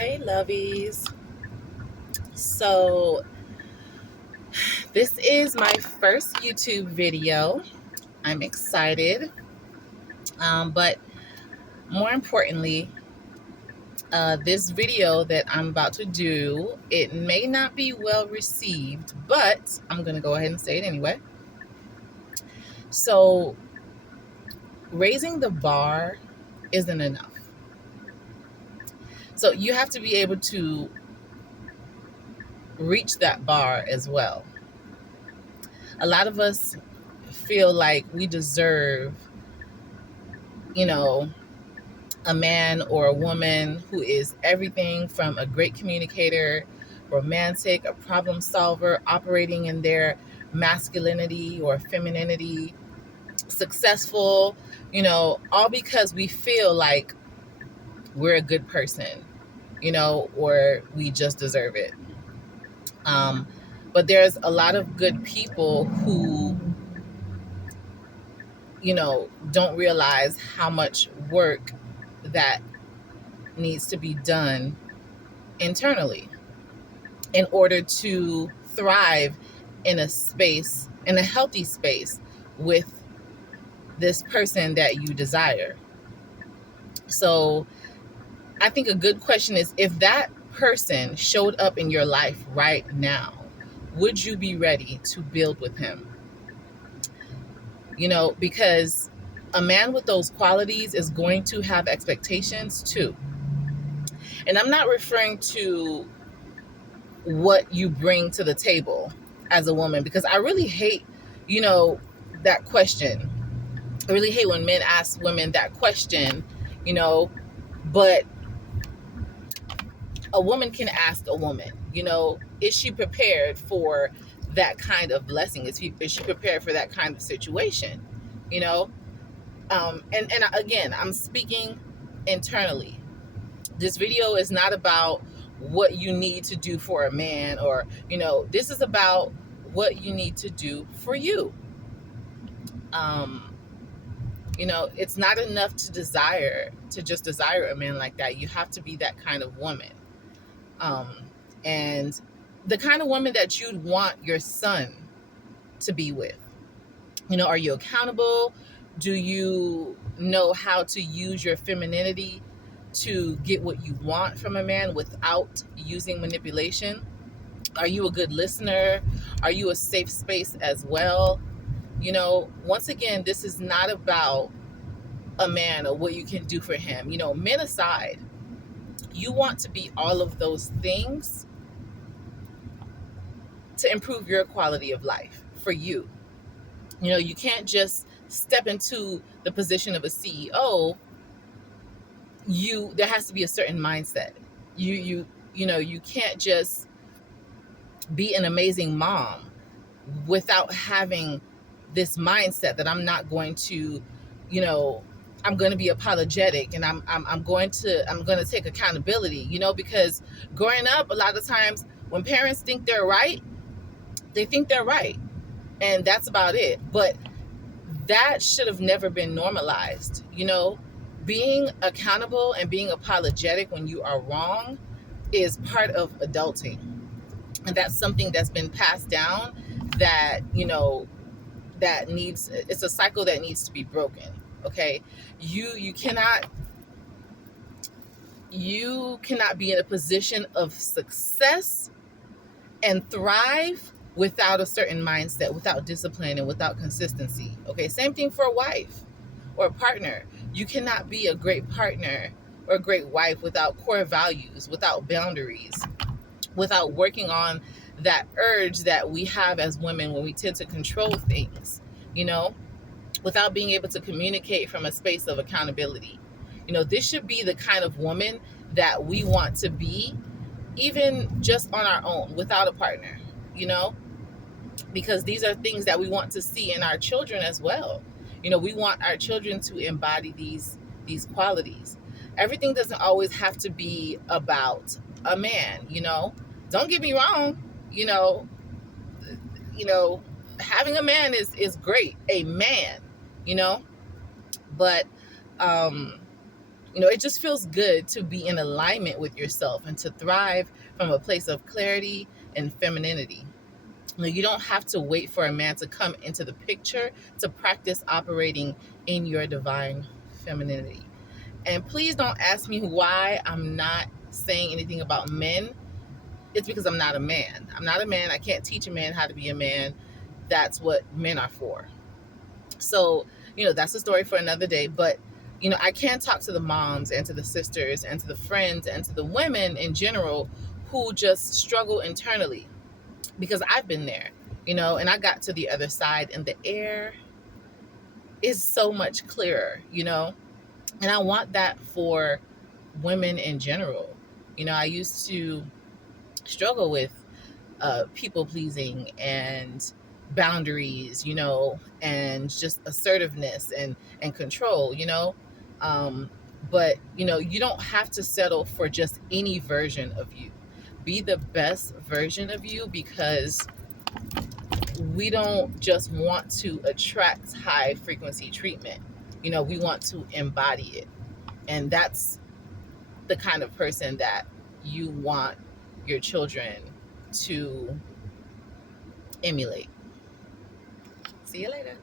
Hey, lovies. So, this is my first YouTube video. I'm excited. But more importantly, this video that I'm about to do, it may not be well received, but I'm going to go ahead and say it anyway. So, raising the bar isn't enough. So, you have to be able to reach that bar as well. A lot of us feel like we deserve, you know, a man or a woman who is everything from a great communicator, romantic, a problem solver, operating in their masculinity or femininity, successful, all because we feel like we're a good person, or we just deserve it. Um, but there's a lot of good people who, don't realize how much work that needs to be done internally in order to thrive in a healthy space with this person that you desire. So I think a good question is, if that person showed up in your life right now, would you be ready to build with him? Because a man with those qualities is going to have expectations too. And I'm not referring to what you bring to the table as a woman, because I really hate, that question. I really hate when men ask women that question, but a woman can ask a woman, is she prepared for that kind of blessing? Is she prepared for that kind of situation? You know, and again, I'm speaking internally. This video is not about what you need to do for a man, or this is about what you need to do for you. um it's not enough to just desire a man like that. You have to be that kind of woman, um and the kind of woman that you'd want your son to be with. Are you accountable? Do you know how to use your femininity to get what you want from a man without using manipulation? Are you a good listener? Are you a safe space as well? Once again, this is not about a man or what you can do for him. Men aside, you want to be all of those things to improve your quality of life for you. You can't just step into the position of a CEO. There has to be a certain mindset. You can't just be an amazing mom without having this mindset that I'm not going to, you know, I'm going to be apologetic, and I'm going to take accountability, because growing up, a lot of times when parents think they're right, they think they're right, and that's about it. But that should have never been normalized. Being accountable and being apologetic when you are wrong is part of adulting, and that's something that's been passed down, that it's a cycle that needs to be broken. Okay, you cannot be in a position of success and thrive without a certain mindset, without discipline, and without consistency. Okay, same thing for a wife or a partner. You cannot be a great partner or a great wife without core values, without boundaries, without working on that urge that we have as women when we tend to control things, you know, without being able to communicate from a space of accountability. This should be the kind of woman that we want to be, even just on our own, without a partner, you know, because these are things that we want to see in our children as well. We want our children to embody these qualities. Everything doesn't always have to be about a man, Don't get me wrong, you know, you know, having a man is great, a man, you know, but You know, it just feels good to be in alignment with yourself and to thrive from a place of clarity and femininity. You don't have to wait for a man to come into the picture to practice operating in your divine femininity. And please don't ask me why I'm not saying anything about men. It's because I'm not a man. I'm not a man. I can't teach a man how to be a man. That's what men are for. So, that's a story for another day. But, I can talk to the moms and to the sisters and to the friends and to the women in general who just struggle internally, because I've been there, and I got to the other side, and the air is so much clearer, and I want that for women in general. I used to struggle with people pleasing and boundaries, and just assertiveness and control, um, but you don't have to settle for just any version of you. Be the best version of you, because we don't just want to attract high frequency treatment. We want to embody it. And that's the kind of person that you want your children to emulate. See you later.